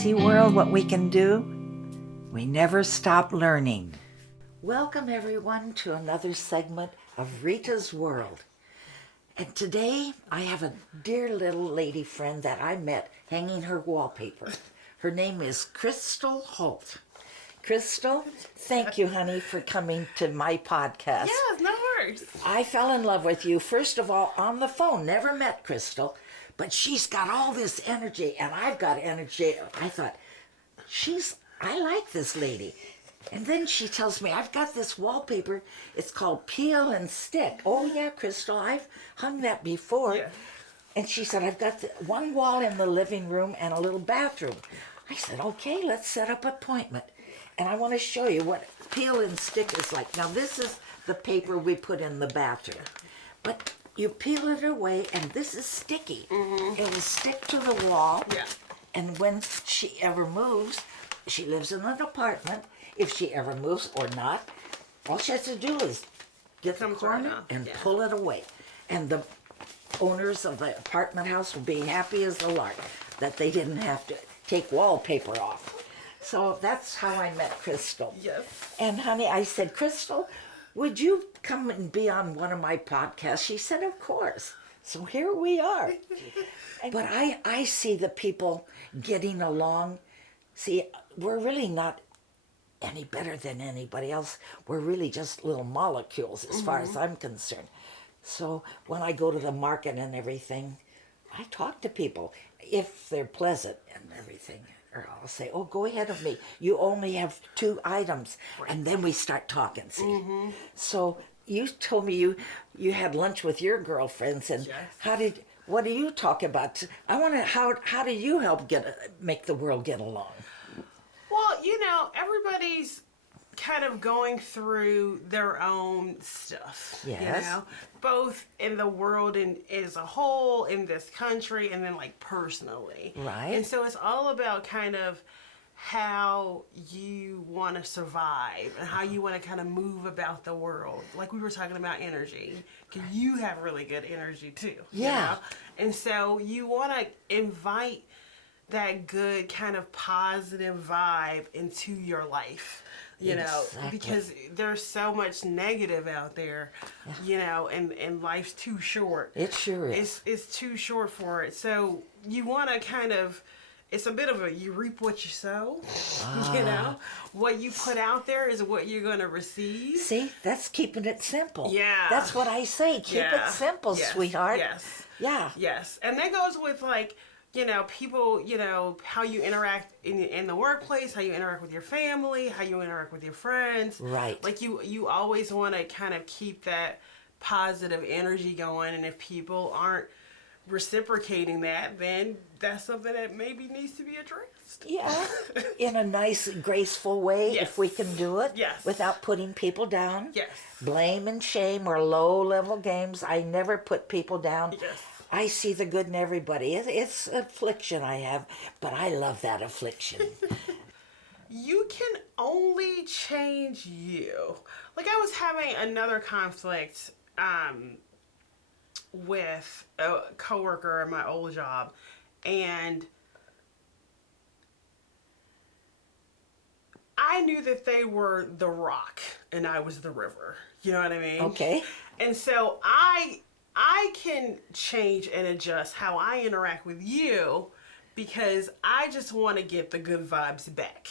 See, world, what we can do? We never stop learning. Welcome, everyone, to another segment of Rita's World. And today, I have a dear little lady friend that I met hanging her wallpaper. Her name is Crystal Holt. Crystal, thank you, honey, for coming to my podcast. Yes, no worries. I fell in love with you, first of all, on the phone. Never met Crystal, but she's got all this energy, and I've got energy. I thought, I like this lady. And then she tells me, I've got this wallpaper. It's called Peel and Stick. Oh, yeah, Crystal, I've hung that before. Yeah. And she said, I've got one wall in the living room and a little bathroom. I said, okay, let's set up an appointment. And I want to show you what Peel and Stick is like. Now, this is the paper we put in the bathroom. But you peel it away, and this is sticky. Mm-hmm. It will stick to the wall. Yeah. And when she ever moves, she lives in an apartment. If she ever moves or not, all she has to do is get the corner and pull it away. And the owners of the apartment house will be happy as a lark that they didn't have to take wallpaper off. So that's how I met Crystal. Yes. And honey, I said, Crystal, would you come and be on one of my podcasts? She said, of course. So here we are. But I see the people getting along. See, we're really not any better than anybody else. We're really just little molecules as far as I'm concerned. So when I go to the market and everything, I talk to people if they're pleasant and everything. Or I'll say, oh, go ahead of me. You only have 2 items. Right. And then we start talking, see. Mm-hmm. So you told me you had lunch with your girlfriends, and yes. What do you talk about? I want to, how do you help make the world get along? Well, everybody's kind of going through their own stuff. Yes. Both in the world and as a whole, in this country, and then like personally. Right. And so it's all about kind of how you want to survive and how you want to kind of move about the world. Like we were talking about energy, because you have really good energy too. Yeah. And so you want to invite that good kind of positive vibe into your life, exactly. Because there's so much negative out there, and life's too short. It sure is. It's too short for it. So you want to kind of, it's a bit of you reap what you sow, What you put out there is what you're going to receive. See, that's keeping it simple. Yeah. That's what I say. Keep it simple, sweetheart. Yes. Yeah. Yes. And that goes with people, how you interact in the workplace, how you interact with your family, how you interact with your friends. Right. Like you always want to kind of keep that positive energy going. And if people aren't reciprocating that, then that's something that maybe needs to be addressed. Yeah. In a nice, graceful way, if we can do it. Yes. Without putting people down. Yes. Blame and shame are low-level games. I never put people down. Yes. I see the good in everybody. It's affliction I have, but I love that affliction. You can only change you. Like I was having another conflict with a coworker at my old job, and I knew that they were the rock and I was the river. You know what I mean? Okay. And so I can change and adjust how I interact with you, because I just want to get the good vibes back.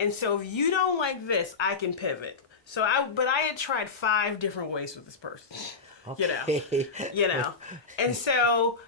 And so if you don't like this, I can pivot. So I had tried 5 different ways with this person. Okay. And so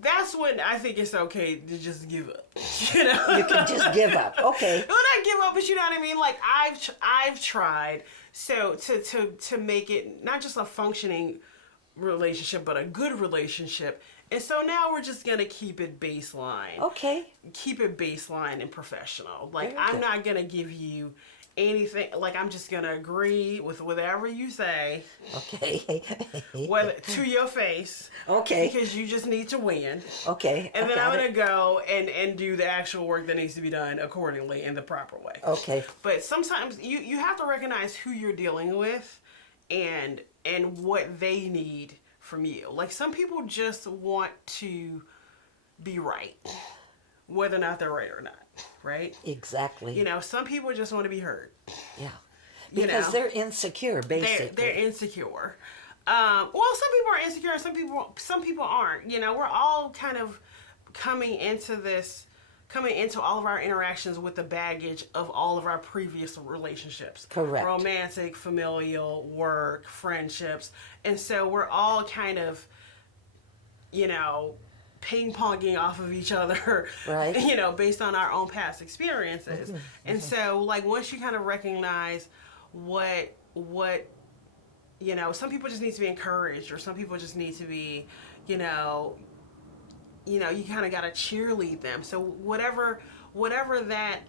that's when I think it's okay to just give up. You can just give up. Okay. Well, not give up, but you know what I mean? Like I've tried so to make it not just a functioning relationship, but a good relationship. And so now we're just going to keep it baseline. Okay. Keep it baseline and professional. Like I'm not going to give you anything. Like I'm just going to agree with whatever you say. Okay. Whether to your face. Okay. Because you just need to win. Okay. And then I'm going to go and do the actual work that needs to be done accordingly in the proper way. Okay. But sometimes you have to recognize who you're dealing with and what they need from you. Like some people just want to be right. whether or not they're right or not, right? Exactly. You know, some people just want to be heard. Yeah. You Because know? they're insecure, basically. They're insecure. Well, some people are insecure, and some people aren't. You know, we're all kind of coming into all of our interactions with the baggage of all of our previous relationships. Correct. Romantic, familial, work, friendships. And so we're all kind of, you know, ping-ponging off of each other, right? You know, based on our own past experiences. And so, like, once you kind of recognize what you know, some people just need to be encouraged, or some people just need to be, you know, you kind of got to cheerlead them. So whatever that,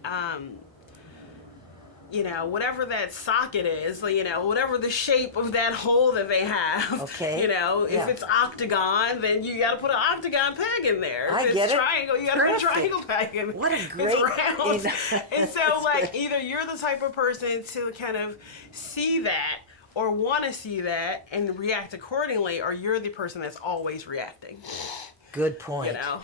you know, whatever that socket is, you know, whatever the shape of that hole that they have, okay. You know, if it's octagon, then you got to put an octagon peg in there. If I get it's it. triangle, you got to put a triangle peg in. What a great round. And so, like, great. either you're the type of person to kind of see that, or want to see that and react accordingly, or you're the person that's always reacting. Good point. You know?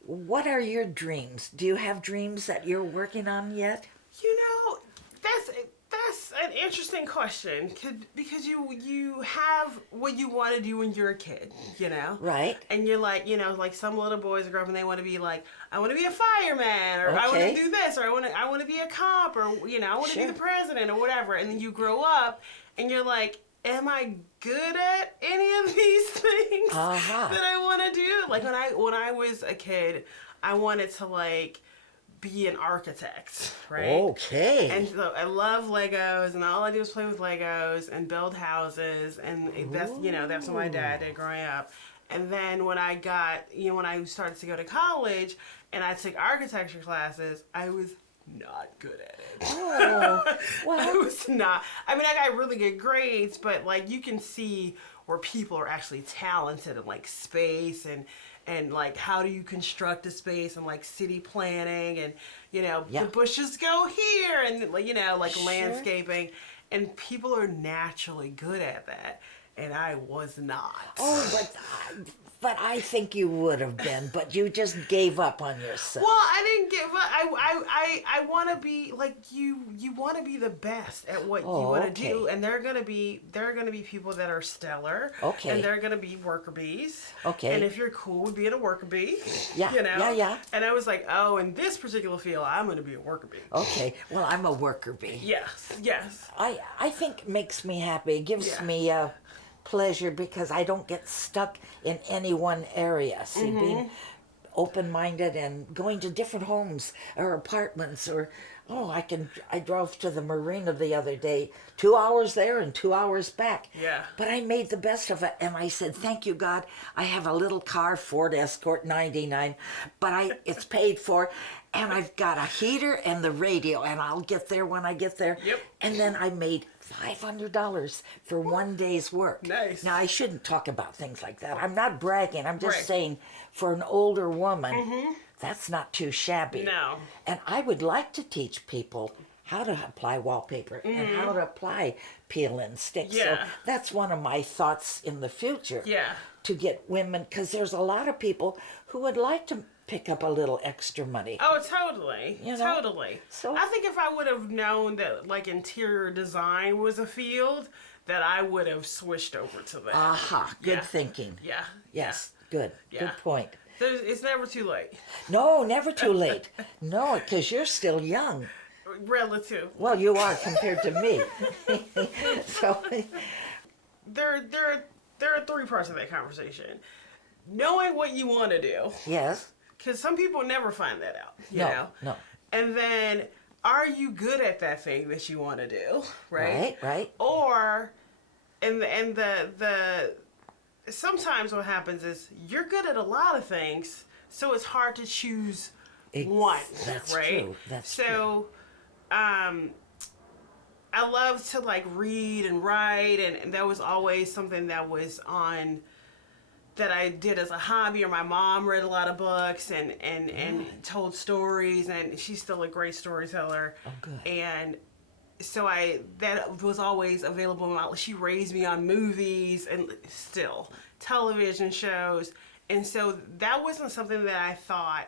What are your dreams? Do you have dreams that you're working on yet? You know, that's an interesting question, because you have what you want to do when you're a kid, you know? Right. And you're like, you know, like some little boys grow up and they want to be like, I want to be a fireman, or I want Okay. to do this, or I want to be a cop, or, you know, I want to Sure. be the president, or whatever. And then you grow up and you're like, am I good at any of these things that I want to do? Like when I was a kid, I wanted to, like, be an architect, right? Okay. And so I love Legos, and all I do is play with Legos and build houses, and that's, you know, that's what my dad did growing up. And then when I got, you know, when I started to go to college and I took architecture classes, I was not good at it. Oh, well. I was not. I mean, I got really good grades, but, like, you can see where people are actually talented in, like, space and like, how do you construct a space, and, like, city planning, and, you know, the bushes go here, and, you know, like, landscaping, and people are naturally good at that, and I was not. Oh, but I think you would have been, but you just gave up on yourself. Well, I didn't give up. I want to be, like, you want to be the best at what you want to do, and there are gonna be people that are stellar. Okay. And there are gonna be worker bees. Okay. And if you're cool with being a worker bee, Yeah. you know. Yeah. And I was like, oh, in this particular field, I'm gonna be a worker bee. Okay. Well, I'm a worker bee. Yes. I think makes me happy. It gives Yeah. me pleasure, because I don't get stuck in any one area. See, being open-minded and going to different homes or apartments, or I drove to the marina the other day, 2 hours there and 2 hours back. Yeah. But I made the best of it, and I said, thank you, God. I have a little car, Ford Escort 99, but it's paid for, and I've got a heater and the radio, and I'll get there when I get there. Yep. And then I made $500 for one day's work. Nice. Now, I shouldn't talk about things like that. I'm not bragging. I'm just Right. saying, for an older woman, that's not too shabby. No. And I would like to teach people how to apply wallpaper and how to apply peel and stick. Yeah. So that's one of my thoughts in the future. Yeah. To get women, because there's a lot of people who would like to pick up a little extra money. Oh, totally. You know? Totally. So- I think if I would have known that, like, interior design was a field, that I would have switched over to that. Aha, good Yeah. thinking. Yeah. Yes, good. Yeah. Good point. It's never too late. No, never too late. No, because you're still young. Relative. Well, you are compared to me. So, There are three parts of that conversation. Knowing what you want to do, yes. because some people never find that out. You No, know? no. And then, are you good at that thing that you want to do? Right. Right. Or, and the sometimes what happens is you're good at a lot of things, so it's hard to choose one. That's right? true. That's so, I love to, like, read and write, and that was always something that was on, that I did as a hobby, or my mom read a lot of books and told stories, and she's still a great storyteller. Oh, good. And so that was always available. She raised me on movies and still television shows, and so that wasn't something that I thought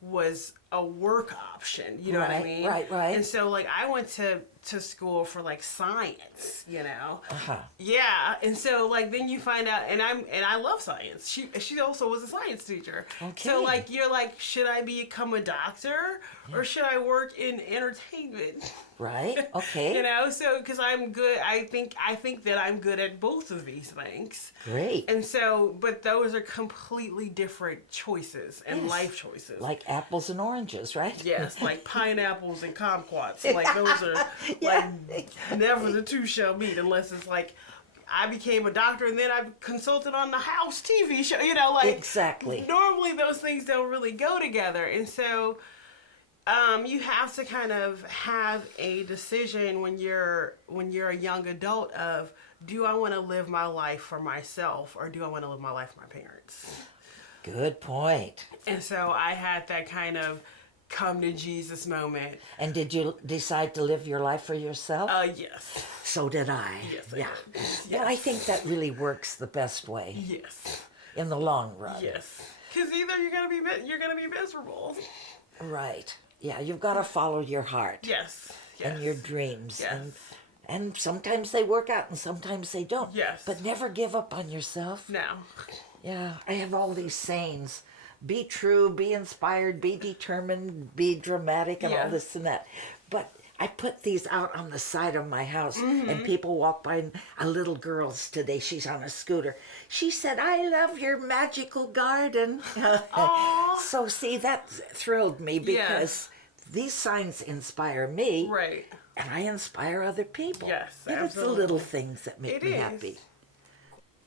was a work option, you know what I mean? Right. And so like I went to school for like science, you know. Uh-huh. Yeah, and so like then you find out, and I love science. She also was a science teacher. Okay. So like you're like, should I become a doctor or should I work in entertainment? Right. Okay. You know, so because I'm good, I think that I'm good at both of these things. Great. And so, but those are completely different choices and Yes. life choices. Like apples and oranges, right? Yes, like pineapples and kumquats. Like those are like never the two shall meet unless it's like I became a doctor and then I consulted on the house TV show. You know, like Exactly. normally those things don't really go together, and so you have to kind of have a decision when you're a young adult of, do I want to live my life for myself or do I want to live my life for my parents? Good point. And so I had that kind of come to Jesus moment. And did you decide to live your life for yourself? Yes. So did I. Yes, I yeah. did. Well, I Yes. think that really works the best way Yes. in the long run. Yes. Because either you're gonna be miserable. Right. Yeah, you've got to follow your heart Yes. Yes. and your dreams. Yes. And sometimes they work out and sometimes they don't. Yes. But never give up on yourself. No. Yeah, I have all these sayings. Be true, be inspired, be determined, be dramatic, and Yeah. all this and that. But I put these out on the side of my house, Mm-hmm. and people walk by. And a little girl's today, she's on a scooter. She said, "I love your magical garden." Aw. So see, that thrilled me because these signs inspire me, Right. and I inspire other people. Yes, And it's the absolutely. little things that make It me is. happy.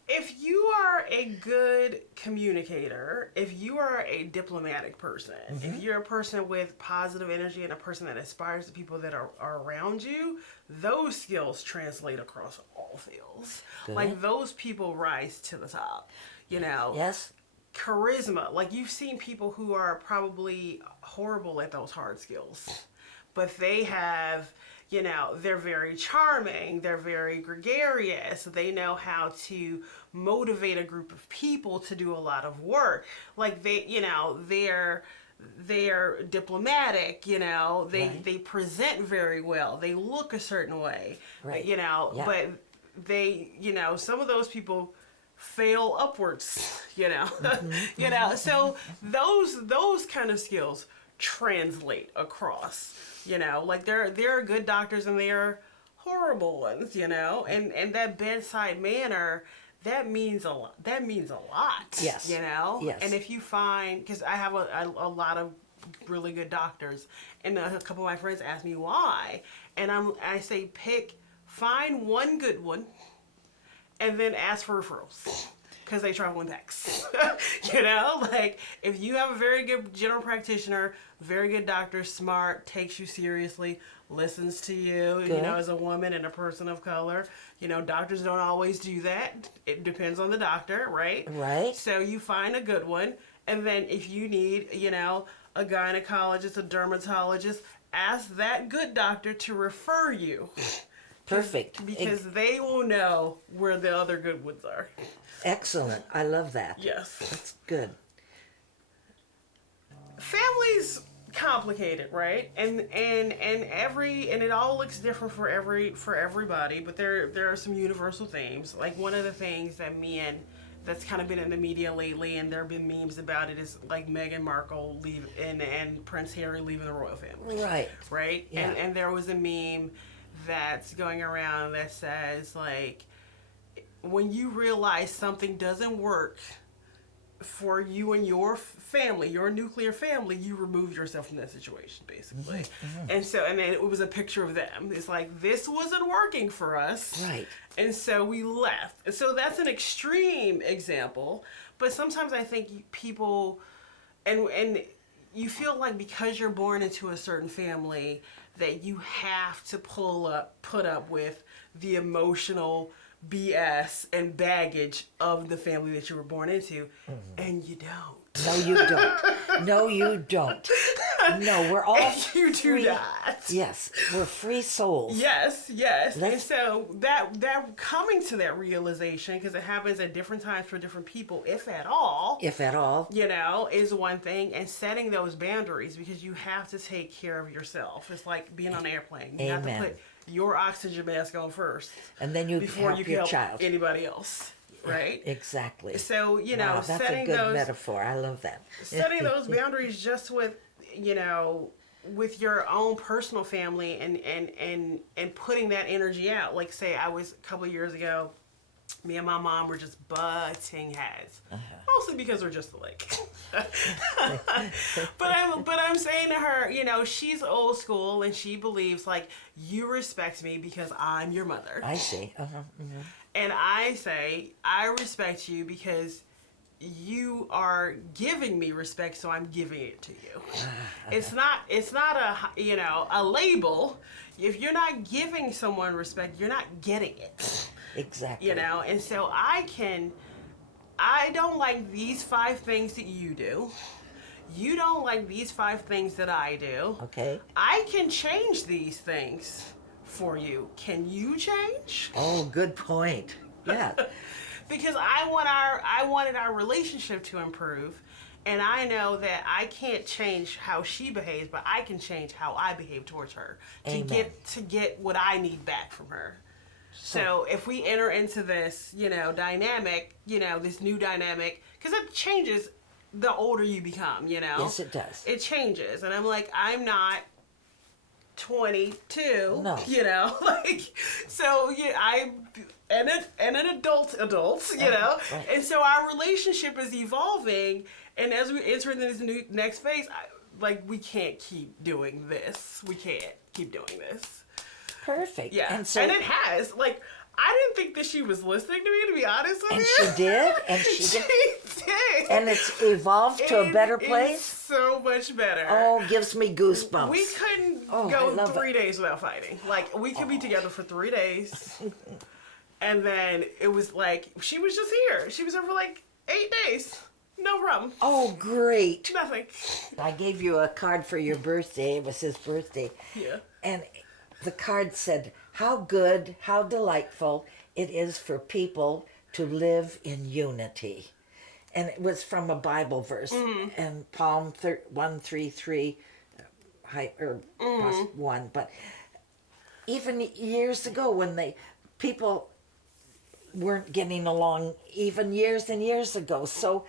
If you are a good communicator, if you are a diplomatic person, if you're a person with positive energy and a person that inspires the people that are around you, those skills translate across all fields. Good. Like those people rise to the top, you know. Yes. Charisma, like you've seen people who are probably horrible at those hard skills, but they have, you know, they're very charming, they're very gregarious, they know how to motivate a group of people to do a lot of work. Like they, you know, they're diplomatic, you know, they present very well, they look a certain way, Right. you know, Yeah. but they, you know, some of those people fail upwards, you know. You know, so those kind of skills translate across, you know. Like there are good doctors and there are horrible ones, you know. And that bedside manner, that means a lot. That means a lot. Yes. You know. Yes. And if you find, because I have a lot of really good doctors, and a couple of my friends ask me why, and I say find one good one and then ask for referrals because they travel in packs. You know, like if you have a very good general practitioner, very good doctor, smart, takes you seriously, listens to you, you Good. know, as a woman and a person of color, you know, doctors don't always do that. It depends on the doctor, right? Right. So you find a good one, and then if you need, you know, a gynecologist, a dermatologist, ask that good doctor to refer you. Perfect. Because they will know where the other good ones are. Excellent. I love that. Yes. That's good. Family's complicated, right? And it all looks different for everybody, but there are some universal themes. Like one of the things that that's kind of been in the media lately, and there have been memes about it, is like Meghan Markle and Prince Harry leaving the royal family. Right. Right? Yeah. And there was a meme that's going around that says, like, when you realize something doesn't work for you and your family, your nuclear family, you remove yourself from that situation, basically. And then it was a picture of them. It's like, this wasn't working for us. Right. And so we left. And so that's an extreme example. But sometimes I think people, and you feel like because you're born into a certain family, that you have to put up with the emotional BS and baggage of the family that you were born into, and you don't. No, you don't. No, you don't. No, we're all if you do free. that. Yes, we're free souls. Yes. And Let's- so that coming to that realization, because it happens at different times for different people, if at all, If at all. is one thing, and setting those boundaries, because you have to take care of yourself. It's like being on an airplane. You have to Amen. put your oxygen mask on first And then you before help you your help child. anybody else, right? Exactly. So, Wow, that's setting a good those metaphor. I love that. setting those boundaries just with with your own personal family, and putting that energy out. Like, say I was a couple of years ago, me and my mom were just butting heads, mostly because we're just alike. but I'm saying to her, she's old school, and she believes, like, you respect me because I'm your mother. I see. Mm-hmm. And I say, I respect you because you are giving me respect, so I'm giving it to you. It's not a label. If you're not giving someone respect, you're not getting it. Exactly. And so I don't like these 5 things that you do. You don't like these 5 things that I do. Okay. I can change these things for you. Can you change? Oh, good point. Yeah. Because I wanted our relationship to improve, and I know that I can't change how she behaves, but I can change how I behave towards her Amen. to get what I need back from her. So if we enter into this, dynamic, this new dynamic, because it changes the older you become, Yes, it does. It changes, and I'm like, I'm not 22, No. So I'm and an adult, Right. and so our relationship is evolving, and as we enter into this next phase, we can't keep doing this. We can't keep doing this. Perfect. Yeah, And so, and it has, I didn't think that she was listening to me, to be honest with and you. she did, and she did. did. And it's evolved to a better It's place. so much better. Oh, gives me goosebumps. We couldn't Oh, I go love 3 days without fighting. We could be together for 3 days. And then it was she was just here. She was there for 8 days. No problem. Oh, great. Nothing. I gave you a card for your birthday. It was his birthday. Yeah. And the card said, how good, how delightful it is for people to live in unity. And it was from a Bible verse. And Psalm 133, plus 1. But even years ago when people weren't getting along, even years and years ago. So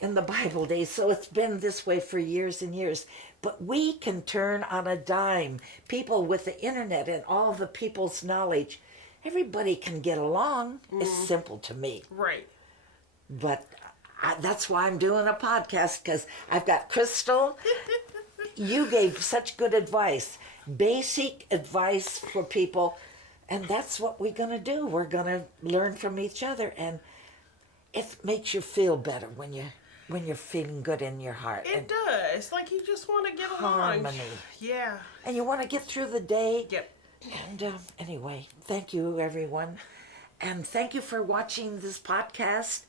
in the Bible days, so it's been this way for years and years. But we can turn on a dime. People with the internet and all the people's knowledge, everybody can get along. It's simple to me. Right. But that's why I'm doing a podcast, because I've got Crystal. You gave such good advice, basic advice for people. And that's what we're going to do. We're going to learn from each other. And it makes you feel better when you're feeling good in your heart. It does. You just want to get along. Harmony. Yeah. And you want to get through the day. Yep. And anyway, thank you, everyone. And thank you for watching this podcast.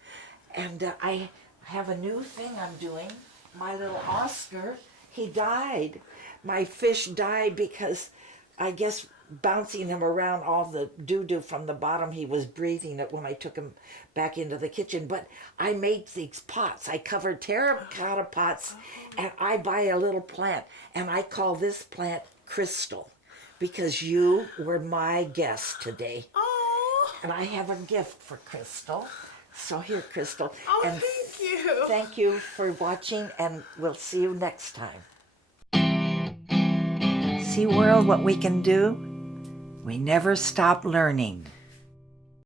And I have a new thing I'm doing. My little Oscar, he died. My fish died because I guess bouncing him around all the doo-doo from the bottom, he was breathing it when I took him back into the kitchen. But I made these pots. I covered terracotta pots, and I buy a little plant, and I call this plant Crystal, because you were my guest today. Oh. And I have a gift for Crystal. So here, Crystal. Oh, and thank you. Thank you for watching, and we'll see you next time. See, world, what we can do? We never stop learning.